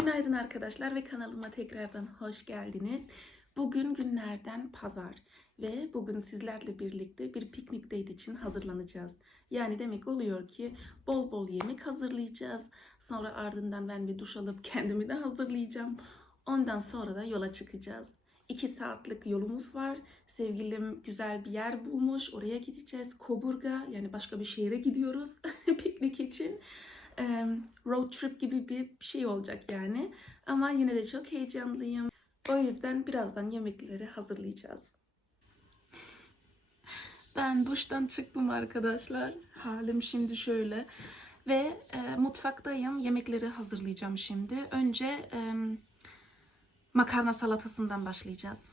Günaydın arkadaşlar ve kanalıma tekrardan hoş geldiniz. Bugün günlerden pazar ve bugün sizlerle birlikte bir piknik date için hazırlanacağız. Yani demek oluyor ki bol bol yemek hazırlayacağız. Sonra ardından ben bir duş alıp kendimi de hazırlayacağım. Ondan sonra da yola çıkacağız. İki saatlik yolumuz var. Sevgilim güzel bir yer bulmuş. Oraya gideceğiz. Koburga yani başka bir şehre gidiyoruz piknik için road trip gibi bir şey olacak yani. Ama yine de çok heyecanlıyım. O yüzden birazdan yemekleri hazırlayacağız. Ben duştan çıktım arkadaşlar. Halim şimdi şöyle. Ve e, mutfaktayım. Yemekleri hazırlayacağım şimdi. Önce e, makarna salatasından başlayacağız.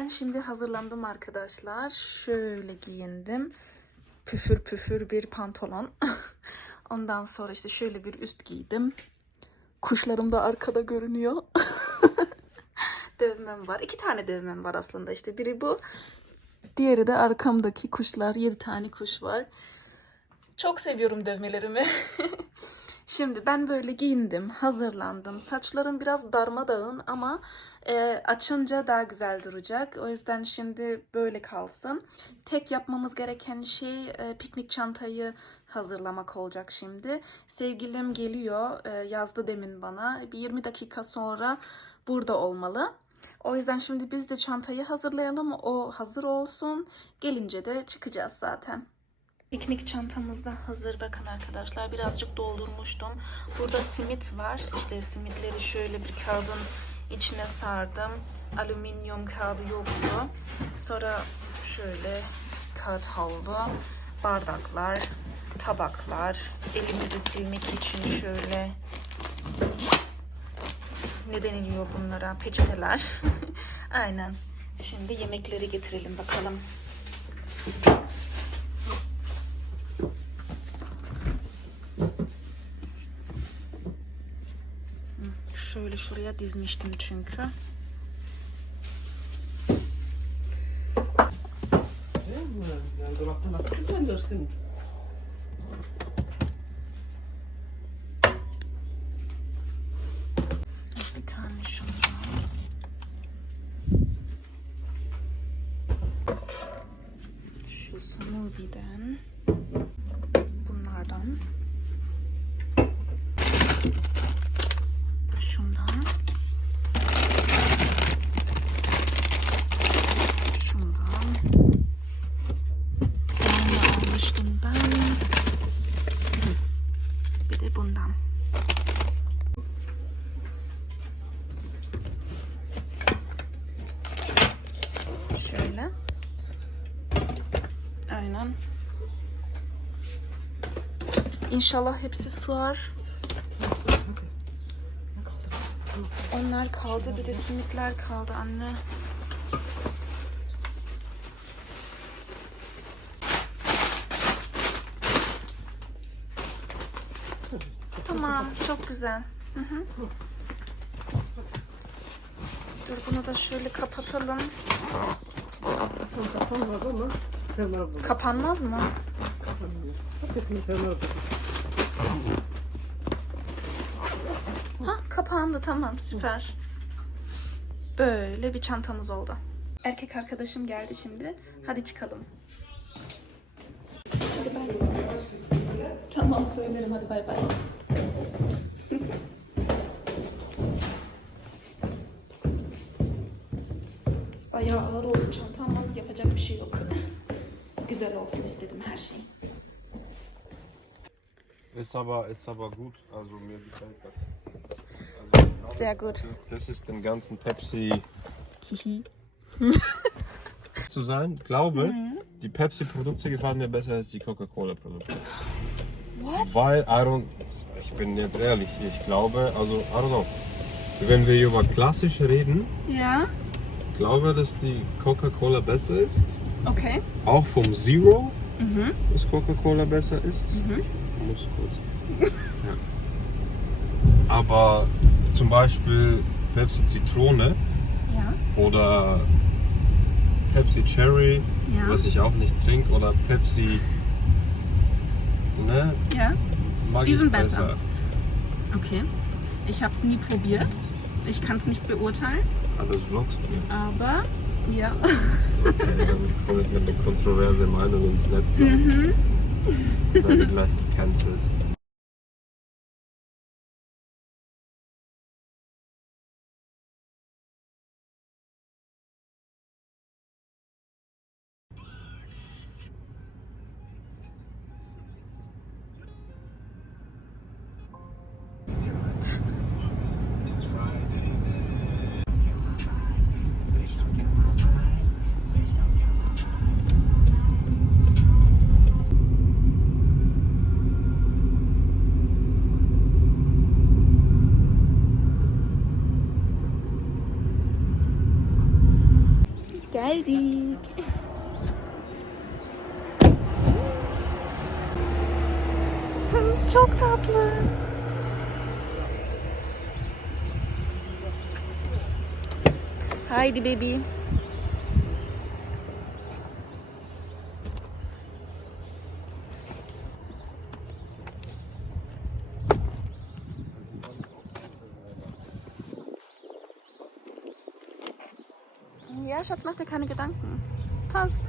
Ben şimdi hazırlandım arkadaşlar. Şöyle giyindim. Püfür püfür bir pantolon. Ondan sonra işte şöyle bir üst giydim. Kuşlarım da arkada görünüyor. dövmem var. İki tane dövmem var aslında işte. Biri bu. Diğeri de arkamdaki kuşlar. Yedi tane kuş var. Çok seviyorum dövmelerimi. Şimdi ben böyle giyindim, hazırlandım. Saçlarım biraz darmadağın ama e, açınca daha güzel duracak. O yüzden şimdi böyle kalsın. Tek yapmamız gereken şey e, piknik çantayı hazırlamak olacak şimdi. Sevgilim geliyor, e, yazdı demin bana. Bir 20 dakika sonra burada olmalı. O yüzden şimdi biz de çantayı hazırlayalım. O hazır olsun. Gelince de çıkacağız zaten. Piknik çantamız da hazır. Bakın arkadaşlar birazcık doldurmuştum. Burada simit var. İşte simitleri şöyle bir kağıdın içine sardım. Alüminyum kağıdı yoktu. Sonra şöyle kağıt havlu, bardaklar, tabaklar, elimizi silmek için şöyle ne deniliyor bunlara? Peçeteler. Aynen. Şimdi yemekleri getirelim bakalım. Şöyle şuraya dizmiştim çünkü. Yani dolaptan atıp sen görsün. Bir tane şundan. Şu smoothie'den. Bunlardan. Şundan. Şundan. Bunu almıştım ben. Hı. Bir de bundan. Şöyle. Aynen. İnşallah hepsi sığar. Onlar kaldı. Bir de simitler kaldı anne. Tamam. Çok güzel. Hı hı. Dur bunu da şöyle kapatalım. Kapanmadı ama. Kapanmaz mı? Kapanmıyor. Hakikaten kapandı tamam süper. Böyle bir çantamız oldu. Erkek arkadaşım geldi şimdi. Hadi çıkalım. Hadi bay. Tamam söylerim hadi bay bay. Bayağı ağır oldu çanta ama yapacak bir şey yok. Güzel olsun istedim her şey. İst aber gut, also mir gefällt das. Sehr gut. Das ist dem ganzen Pepsi Hihi. zu sein. Ich glaube, die Pepsi-Produkte gefallen mir besser als die Coca-Cola-Produkte. Weil, I don't, ich bin jetzt ehrlich, ich glaube, also, I don't know. Wenn wir über klassisch reden, Ja, ich glaube, dass die Coca-Cola besser ist. okay. Auch vom Zero, Mhm. dass Coca-Cola besser ist. Mhm. Muss kurz. ja. Aber zum Beispiel Pepsi Zitrone Ja, oder Pepsi Cherry, ja. was ich auch nicht trinke, oder Pepsi. Ne? Ja. Mag Die ich sind besser. Okay. Ich habe es nie probiert. Ich kann es nicht beurteilen, Ah, das vloggst du jetzt. aber ja. Okay, dann komme ich mit einer kontroverse Meinung ins Netz, ich. Mhm. Werde gleich gecancelt. Geldik. Çok tatlı. Haydi baby. Ja, Schatz, mach dir keine Gedanken. Passt.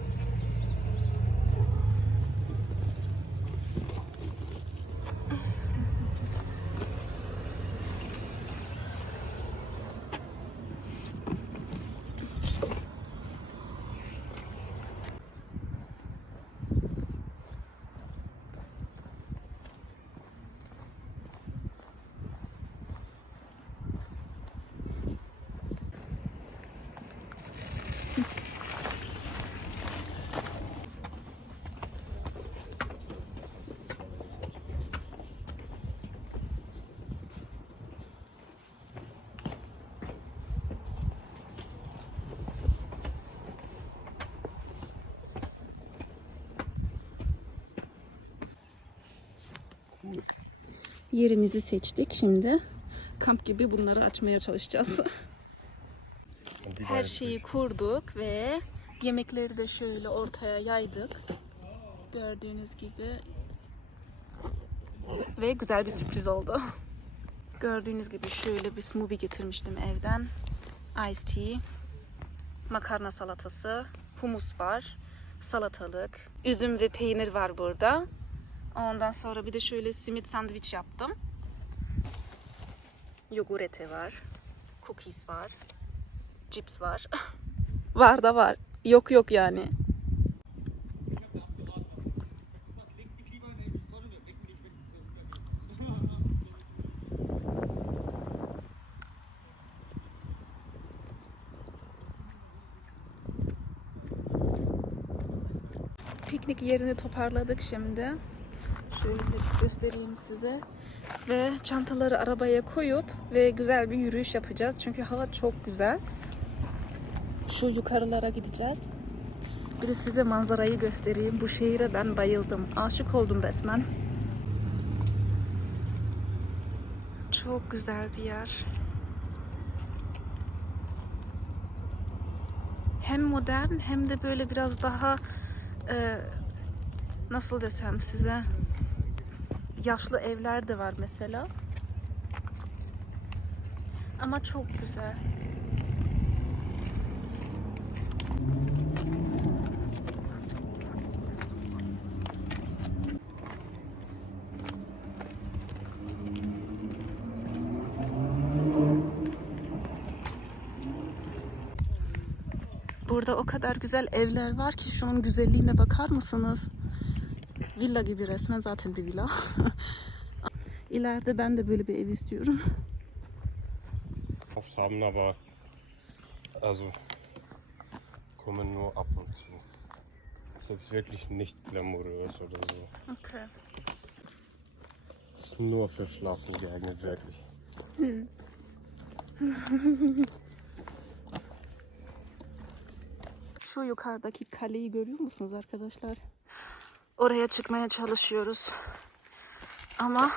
Yerimizi seçtik şimdi. Kamp gibi bunları açmaya çalışacağız. Her şeyi kurduk ve yemekleri de şöyle ortaya yaydık. Gördüğünüz gibi. Ve güzel bir sürpriz oldu. Gördüğünüz gibi şöyle bir smoothie getirmiştim evden. Iced tea, makarna salatası, humus var, salatalık, üzüm ve peynir var burada. Ondan sonra bir de şöyle simit sandviç yaptım. Yogur eti var, cookies var, cips var. var da var. Yok yok yani. Piknik yerini toparladık şimdi. Şöyle göstereyim size. Ve çantaları arabaya koyup ve güzel bir yürüyüş yapacağız. Çünkü hava çok güzel. Şu yukarılara gideceğiz. Bir de size manzarayı göstereyim. Bu şehire ben bayıldım. Aşık oldum resmen. Çok güzel bir yer. Hem modern hem de böyle biraz daha e, nasıl desem size yaşlı evler de var mesela. Ama çok güzel. Burada o kadar güzel evler var ki şunun güzelliğine bakar mısınız? Villa gibi resmen zaten bir villa. İleride ben de böyle bir ev istiyorum. Oft haben aber also kommen nur ab und zu. Ist jetzt wirklich nicht glamourös oder so. Okay. Ist nur für Schlafen geeignet, wirklich. Şu yukarıdaki kaleyi görüyor musunuz arkadaşlar? Oraya çıkmaya çalışıyoruz. Ama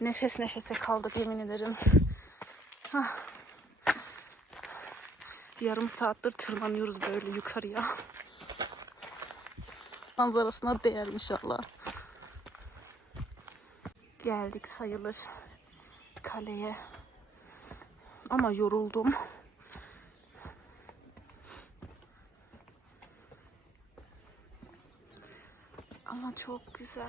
nefes nefese kaldık yemin ederim. Hah. Yarım saattir tırmanıyoruz böyle yukarıya. Manzarasına değer inşallah. Geldik sayılır kaleye. Ama yoruldum. Ama çok güzel.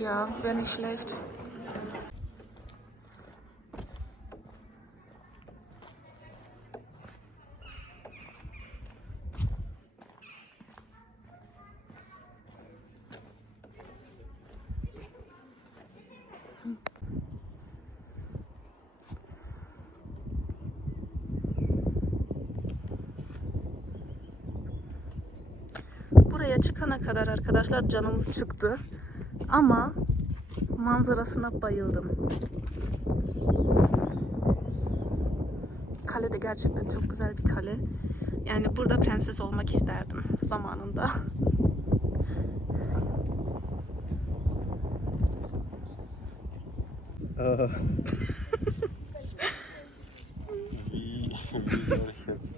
Ja, wäre nicht schlecht. Buraya çıkana kadar arkadaşlar canımız çıktı. Ama manzarasına bayıldım. Kale de gerçekten çok güzel bir kale. Yani burada prenses olmak isterdim zamanında. Wie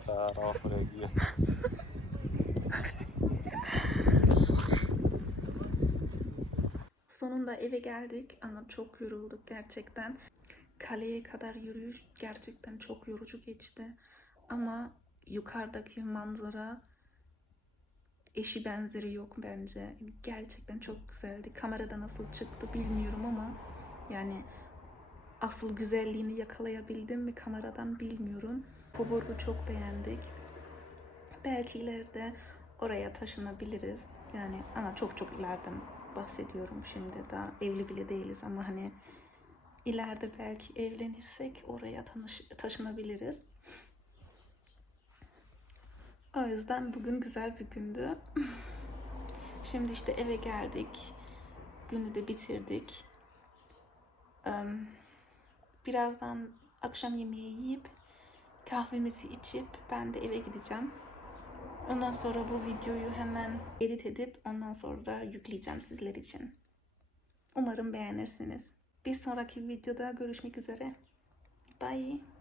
darauf reagieren. Sonunda eve geldik ama çok yorulduk gerçekten. Kaleye kadar yürüyüş gerçekten çok yorucu geçti. Ama yukarıdaki manzara eşi benzeri yok bence. Gerçekten çok güzeldi. Kamerada nasıl çıktı bilmiyorum ama yani asıl güzelliğini yakalayabildim mi kameradan bilmiyorum. Poborg'u çok beğendik. Belki ileride oraya taşınabiliriz. Yani ama çok çok ileriden bahsediyorum şimdi. Daha evli bile değiliz ama hani ileride belki evlenirsek oraya tanış, taşınabiliriz. O yüzden bugün güzel bir gündü. Şimdi işte eve geldik. Günü de bitirdik. Birazdan akşam yemeği yiyip kahvemizi içip ben de eve gideceğim. Ondan sonra bu videoyu hemen edit edip ondan sonra da yükleyeceğim sizler için. Umarım beğenirsiniz. Bir sonraki videoda görüşmek üzere. Bye.